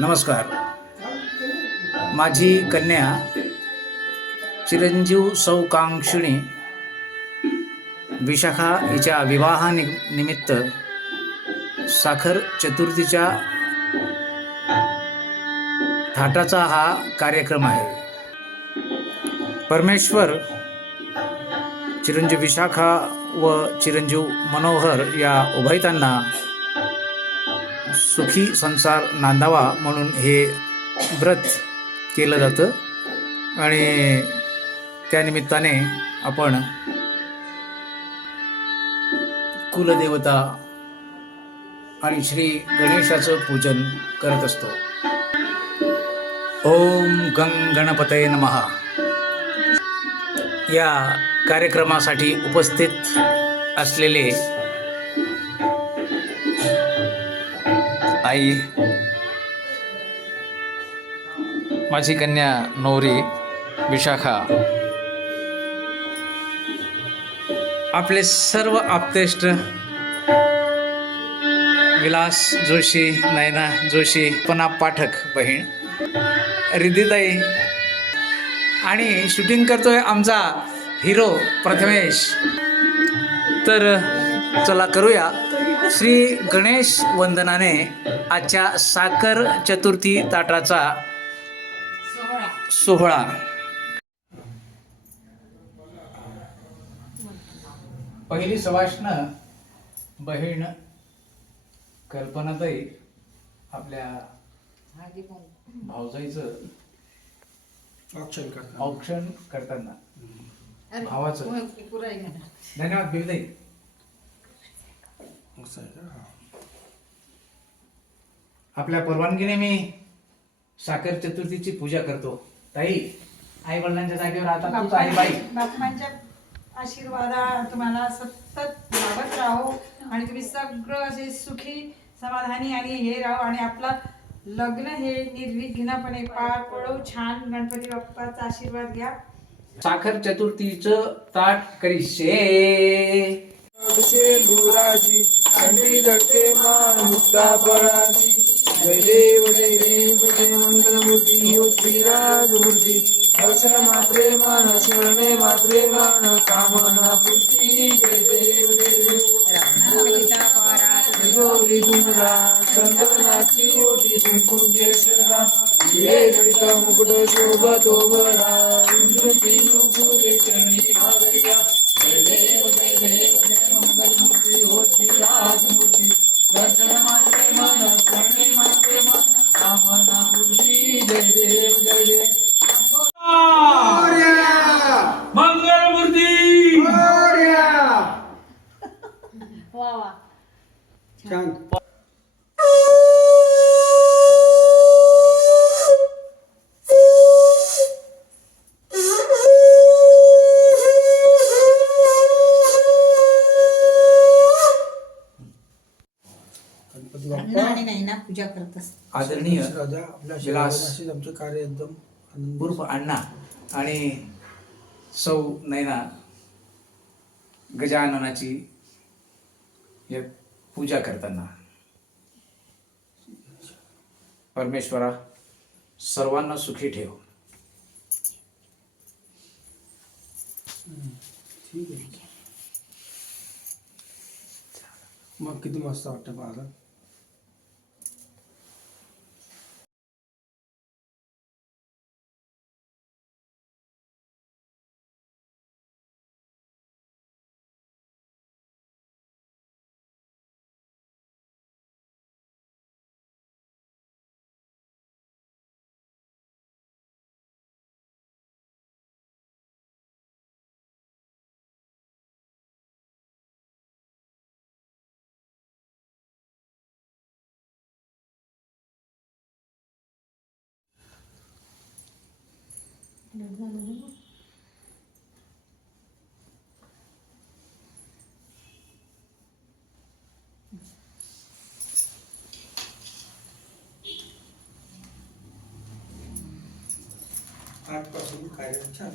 नमस्कार. माझी कन्या चिरंजीव सौकांक्षिणी विशाखा हिच्या विवाहानि निमित्त साखर चतुर्थीच्या थाटाचा हा कार्यक्रम आहे. परमेश्वर चिरंजीव विशाखा व चिरंजीव मनोहर या उभयतांना सुखी संसार नांदावा म्हणून हे व्रत केलं जातं. आणि त्यानिमित्ताने आपण कुलदेवता आणि श्री गणेशाचं पूजन करत असतो. ओम गंग गणपतये नमहा या कार्यक्रमासाठी उपस्थित असलेले आई माझी कन्या नवरी विशाखा आपले सर्व आप्तेष्ट विलास जोशी नयना जोशी पना पाठक बहीण रिद्धिताई आणि शूटिंग करतोय आमचा हिरो प्रथमेश. तर चला करूया. श्री गणेश वंदनाने आजच्या साखर चतुर्थी ताटाचा सोहळा. पहिली सवाष्ण बहीण कल्पनाताई आपल्या भावजाईचं ऑप्शन करता औक्षण करताना. भावाचं. धन्यवाद बिलताई असं आहे का. आपल्या परवानगीने मी साखर चतुर्थीची पूजा करतो. ताई आई वडिलांच्या जागेवर आता तूच आई बाई? बाप्पांच्या आशीर्वादा तुम्हाला सतत लाभत राहो आणि तुम्ही सगळं असे सुखी समाधानी आणि हे राहो आणि आपलं लग्न हे निर्विघ्नपणे पार पडो. छान गणपती बाप्पाचा आशीर्वाद घ्या. साखर चतुर्थीचं ताट करीशे. गुराजी थंडी जडते मान मुक्ता पळाची जय देव जय देव जय मंगल मूर्ती दर्शन मात्रे मान शरणे मात्रे मान कामना पूर्ती. जय देव जय देव. गुमरा चंदनाची ओटी कुंकुम केशरा. हिरे जडित मुकुट ओबरा ना पूजा करत असत. आदरणीय राजा आपल्या विलास. शिवाजी असेच आमचे कार्य एकदम आनंदी उर्फ अण्णा आणि सौ नैना गजाननाची हे पूजा करताना. परमेश्वरा सर्वांना सुखी ठेव. ठीक आहे. मग किती मस्त वाटतं पाहायला? आपका खाए अच्छा